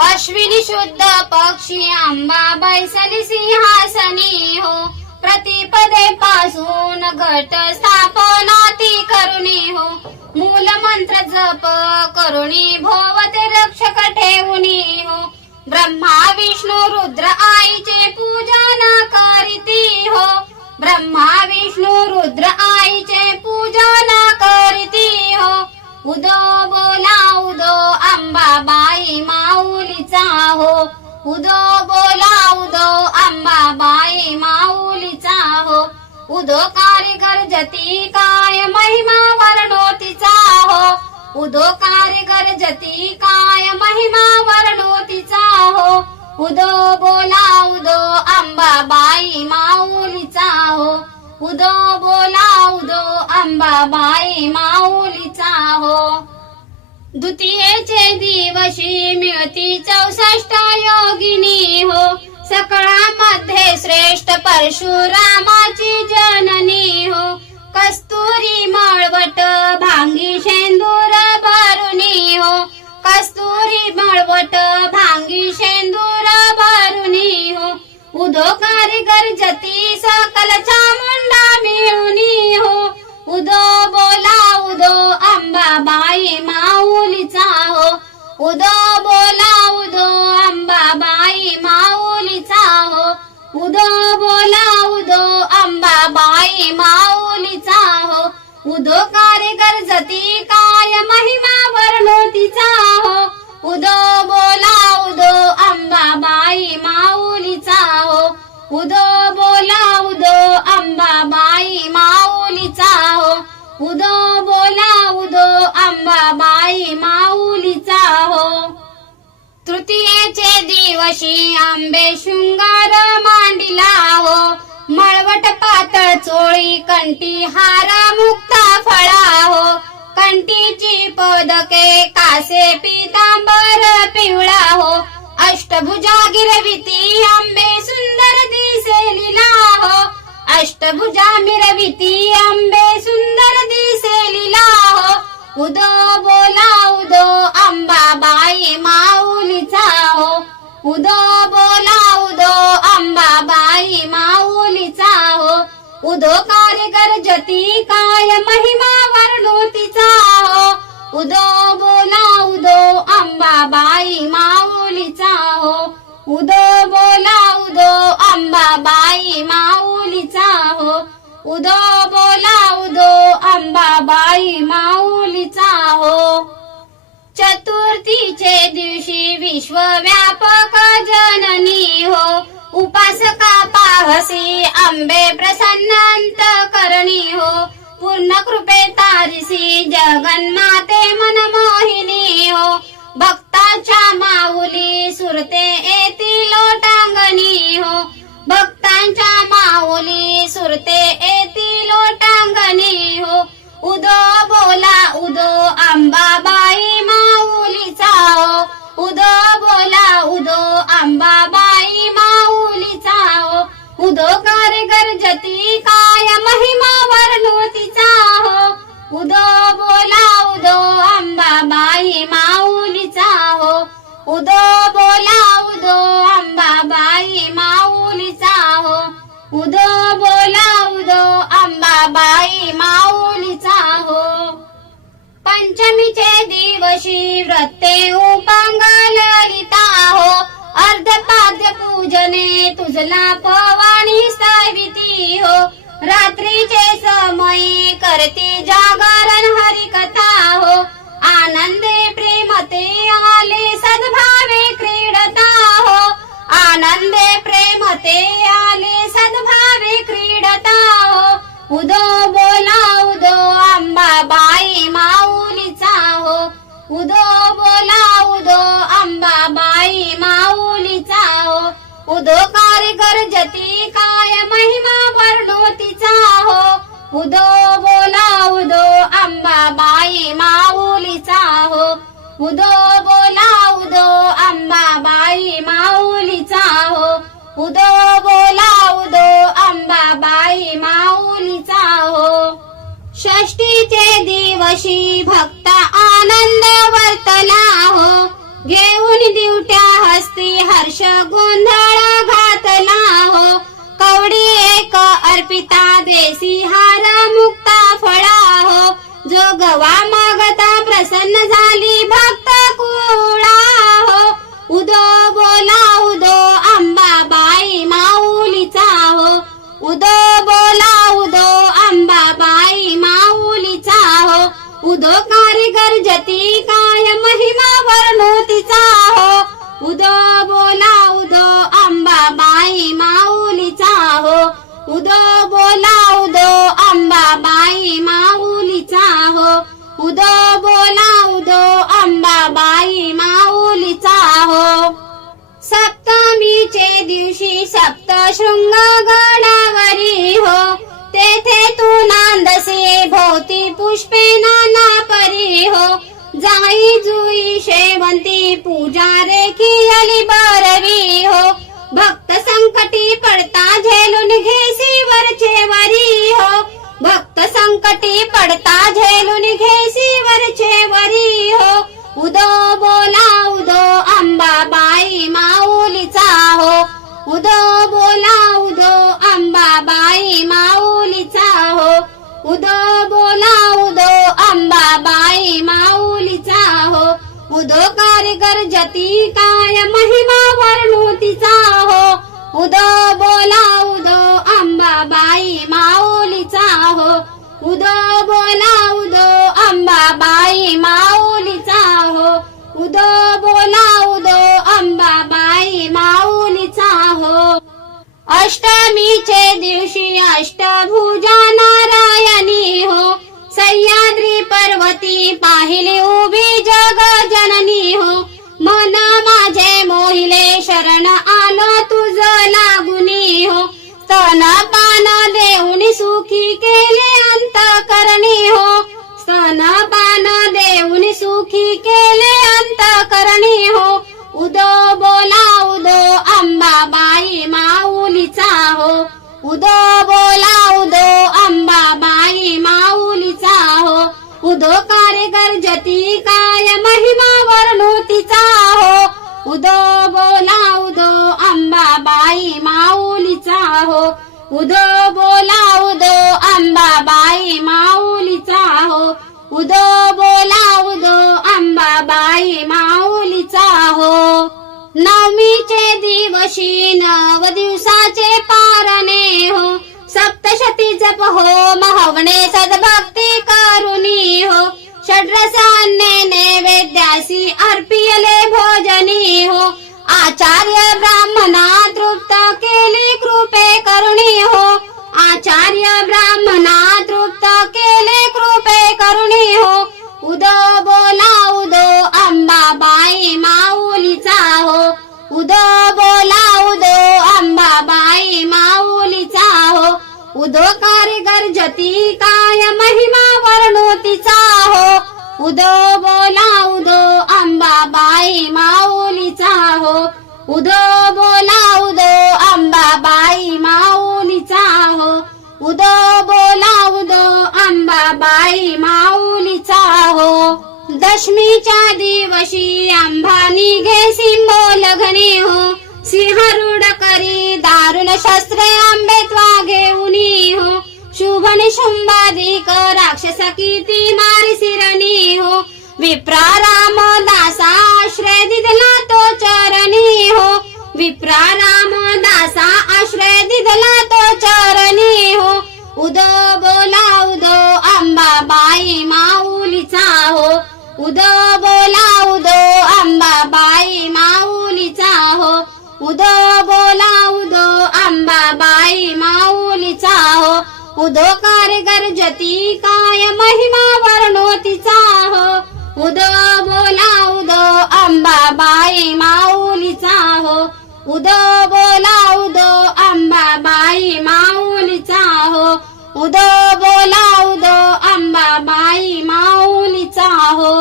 अश्विनी शुद्ध पक्षी आंबा बैसली सिंहासनी हो. प्रतिपदे पासून घट स्थापना ती करुणी हो. मूल मंत्र जप करुणी भोवते रक्षक ठेवणी हो. ब्रह्मा विष्णू रुद्र आईचे पूजन करीती हो. ब्रह्मा विष्णू रुद्र आईचे हो. उदो बोला उदो अंबाबाई माऊलीचा हो. उदो कारीगर जती काय महिमा वर्णोतीचा हो. उदो कारीगर जती काय महिमा वर्णोतीचा हो. उदो बोला उदो अंबाबाई माऊलीचा हो. उदो बोला उदो अंबाबाई माऊलीचा हो. द्वितीयेचे दिवशी मिळती चौसष्ट योगिनी हो. सकळामध्ये श्रेष्ठ परशुरामाची जननी हो. कस्तुरी मळवट भांगी शेंदूर भरुनी हो. कस्तुरी मळवट भांगी शेंदूर भरुनी हो. उदो कारिगर जती सकल चामुंडा मिळुनी हो. उदो बोला उदो अंबाबाई माऊलीचा हो उदो बोला उदो अंबाबाई माऊलीचा हो उदो बोला उदो अंबाबाई माऊलीचा हो उदो कार्य करजती काय महिमा वर्णोतीचा हो उदो बोला उदो अंबाबाई माऊलीचा हो उदो बोला आई माऊलीचा हो. तृतीयेचे दिवशी आंबे शृंगार मांडिला हो. मळवट पातळ चोळी कंटी हारा मुक्ता फळा हो. कंटीची पदके कासे पितांबर पिवळा हो. अष्टभुजा गिरविती आंबे सुंदर दिसे लिला हो. अष्टभुजा मिरविती आंबे सुंदर दिसे लिला हो. उदो बोला उदो अंबाबाई माऊलीचा हो. उदो बोला उदो अंबाबाई माऊलीचा हो. उदो कारिगर जती काय महिमा वर्णोतीचा हो. उदो बोला उदो अंबाबाई माऊलीचा हो. उदो बोला उदो अंबाबाई माऊलीचा हो. उदो बोला अंबाबाई माऊलीचा हो. चतुर्थीचे दिवशी विश्वव्यापक जननी हो. उपासका पाहसी आंबे प्रसन्नांत करणी हो. पूर्ण कृपे तारिसी जगन्माते मनमोहिनी हो. भक्ताच्या माऊली सुरते येती लोटांगणी हो. भक्तांच्या माऊली सुरते येती लोटांगणी हो. उदो बोला उदो अंबाबाई माऊलीचा हो. उदो बोला उदो अंबाबाई माऊलीचा हो. उदो कारिगर गरजती काय महिमा वर्णोतीचा पंचमीचे दिवशी व्रते उपांग ललिता हो. अर्धपाद्य पूजने तुझला पवानी साविती हो. रात्रीचे समय करते जागरण हरिकथा हो. आनंदे प्रेमते आले सद्भावे क्रीडता हो. आनंदे प्रेमते आले सद्भावे क्रीडता हो. उदो बोला उदो अंबाबाई माऊलीचा उदो बोला उदो अंबाबाई माऊलीचा हो. उदो कारीगर जती काय महिमा वर्णोतीचा हो. उदो बोला उदो अंबाबाई माऊलीचा हो. उदो बोला उदो अंबाबाई माऊलीचा हो. उदो बोला उदो अंबाबाई मा षष्टीचे दिवशी भक्त आनंद वर्तला हो घेऊन दिवट्या हस्ती हर्ष गोंधळ घातला हो कवडी एक अर्पिता देसी हार मुक्ता फळा हो जो गवा मागता प्रसन्न झाली उदो कारीगर जती काय महिमा वर्णोतीचा हो. उदो बोला उदो अंबाबाई माऊलीचा हो. उदो बोला उदो अंबाबाई माऊलीचा हो. उदो बोला उदो अंबाबाई माऊलीचा हो. सप्तमीचे दिवशी सप्त शृंग गडावरी हो. तेथे तू भोवती पुष्पे नाना परी हो. जाई जुई शेवंती पूजा रेखी अली बारवी हो. भक्त संकटी पडते उदो बोला उदो अंबाबाई माऊलीचा हो. उदो कारीगर जती काय महिमा वर्णोतीचा हो. उदो बोला उदो अंबाबाई माऊलीचा हो. उदो बोला उदो अंबा अष्टमीचे दिवशी अष्टभुजा नारायणी हो. सह्याद्री पर्वती पाहिले उभी जग जननी हो. मन माझे मोहिले शरण आलो तुझ लागुनी हो. स्तन पान देऊनी सुखी केले अंत करणी हो. स्तन पान देऊनी सुखी केले उदो बोला उदो अंबाबाई माऊलीचा हो. उदो कार्यकर जती काय महिमा वर्णोतीचा हो. उदो बोला उदो अंबाबाई माऊलीचा हो. उदो बोला उदो अंबाबाई माऊलीचा हो. उदो बोला उदो अंबाबाई माऊलीचा हो. नवमीचे दिवशी नव दिवसाचे पारणे हो. सप्तशती जप हो महवणे सद्भक्ती करुणी हो. षड्रसान्ने नैवेद्यासी अर्पियले भोजनी हो. आचार्य ब्राह्मणा तृप्त केली कृपे करुणी हो. आचार्य ब्राह्मणा तृप्त केले कृपे करुणी हो. उदो उदो सती काय महिमा वर्णो तिचा हो? उदो बोला उदो अंबाबाई माऊलीचा हो. उदो बोला उदो अंबाबाई माऊलीचा हो. उदो बोला उदो अंबाबाई माऊलीचा हो. दशमीच्या दिवशी अंबानी घे सिंबोल घने हो. सिंहरूढ करी दारुण शस्त्रे आंबे त्वा शुभ राक्षस किती मारी सिरणी हो. विप्रा राम दासा आश्रय दिदला तो चरणी हो. विप्रा राम दासा आश्रय दिदला तो चरणी हो. उदो बोला उदो अंबाबाई माऊलीचा हो. उदो बोला उदो अंबाबाई माऊलीचा हो. उदो बोला उदो अंबाबाई माऊलीचा हो. उदो कारीगर काय महिमा वर्णोतीचा हो. उदो बोला उदो अंबाबाई माऊलीचा हो. उदो बोला उदो अंबाबाई माऊलीचा हो. उदो बोला उदो अंबाबाई माऊलीचा हो.